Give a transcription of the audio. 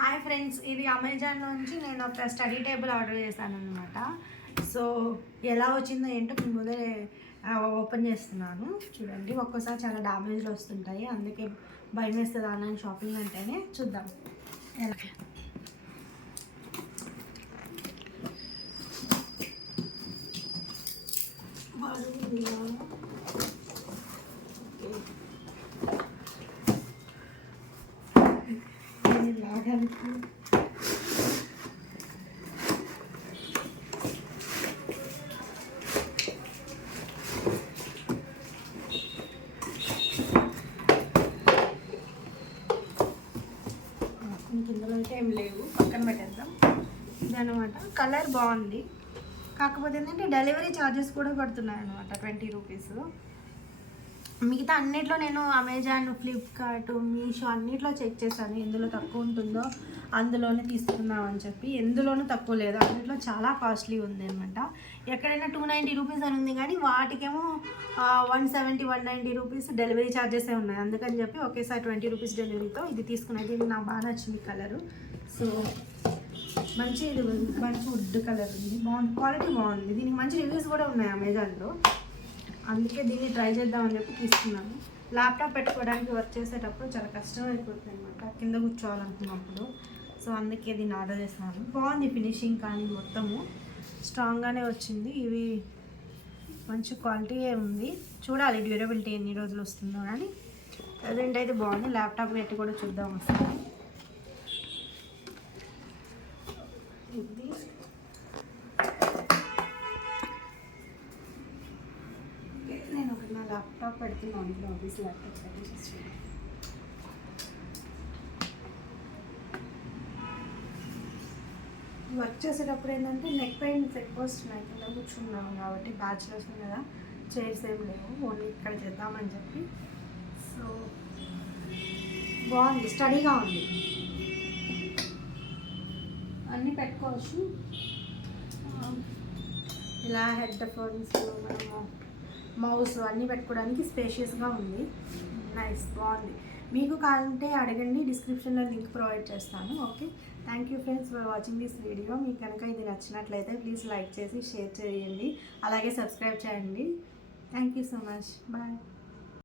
Hi friends, ఇది Amazon నుంచి నేను ఒక స్టడీ టేబుల్ ఆర్డర్ చేశాను అనమాట. సో ఎలా వచ్చిందో ఏంటో మీ ముందే ఓపెన్ చేస్తున్నాను. చూడండి, ఒక్కోసారి చాలా డ్యామేజ్లు వస్తుంటాయి, అందుకే భయం వేస్తుంది ఆన్లైన్ షాపింగ్ అంటేనే. చూద్దాం ఎలా. ఇందులో అయితే ఏం లేవు, పక్కన పెట్టేద్దాం. ఇదనమాట, కలర్ బాగుంది. కాకపోతే ఏంటంటే డెలివరీ ఛార్జెస్ కూడా పడుతున్నాయి అనమాట, 20 రూపీస్. మిగతా అన్నిట్లో నేను అమెజాన్, ఫ్లిప్కార్ట్, మీషో అన్నిట్లో చెక్ చేశాను, ఎందులో తక్కువ ఉంటుందో అందులోనే తీసుకుందామని చెప్పి. ఎందులోనూ తక్కువ లేదు, అన్నిట్లో చాలా కాస్ట్లీ ఉంది అనమాట. ఎక్కడైనా 290 రూపీస్ అని ఉంది, కానీ వాటికేమో 170, 190 రూపీస్ డెలివరీ ఛార్జెసే ఉన్నాయి. అందుకని చెప్పి ఒకేసారి 20 రూపీస్ డెలివరీతో ఇది తీసుకున్నది. ఇది నాకు బాగా నచ్చింది కలరు. సో మంచి వుడ్ కలర్ ఉంది, బాగుంది, క్వాలిటీ బాగుంది. దీనికి మంచి రివ్యూస్ కూడా ఉన్నాయి అమెజాన్లో, అందుకే దీన్ని ట్రై చేద్దామని చెప్పి తీసుకున్నాను. ల్యాప్టాప్ పెట్టుకోవడానికి వర్క్ చేసేటప్పుడు చాలా కష్టం అయిపోతుంది అనమాట, కింద కూర్చోవాలనుకున్నప్పుడు. సో అందుకే దీన్ని ఆర్డర్ చేస్తున్నాను. బాగుంది ఫినిషింగ్, కానీ మొత్తము స్ట్రాంగ్గానే వచ్చింది. ఇవి మంచి క్వాలిటీ ఉంది. చూడాలి డ్యూరబిలిటీ ఎన్ని రోజులు వస్తుందో, కానీ ప్రజెంట్ అయితే బాగుంది. ల్యాప్టాప్ పెట్టి కూడా చూద్దాం వస్తుంది. ఇది నేను ఒక నా ల్యాప్టాప్ పెడుతున్నాను, ఆఫీస్ ల్యాప్టాప్ పెట్టి వర్క్ చేసేటప్పుడు ఏంటంటే నెక్ పెయిన్స్ ఎక్కువ వస్తున్నాయి. కింద కూర్చున్నాము కాబట్టి, బ్యాచులర్స్ కదా, చైర్స్ ఏం లేవు, ఓన్లీ ఇక్కడ చేద్దామని చెప్పి. సో బాగుంది, స్టడీగా ఉంది, అన్నీ పెట్టుకోవచ్చు. ఇలా హెడ్ ఫోన్స్, మనము మౌస్ అన్నీ పెట్టుకోవడానికి స్పేషియస్గా ఉంది. నైస్, బాగుంది. మీకు కావాలంటే అడగండి, డిస్క్రిప్షన్లో లింక్ ప్రొవైడ్ చేస్తాను. Okay, thank you friends for watching this video. మీకు కనుక ఇది నచ్చినట్లయితే ప్లీజ్ లైక్ చేసి షేర్ చేయండి, అలాగే సబ్స్క్రైబ్ చేయండి. Thank you so much, bye.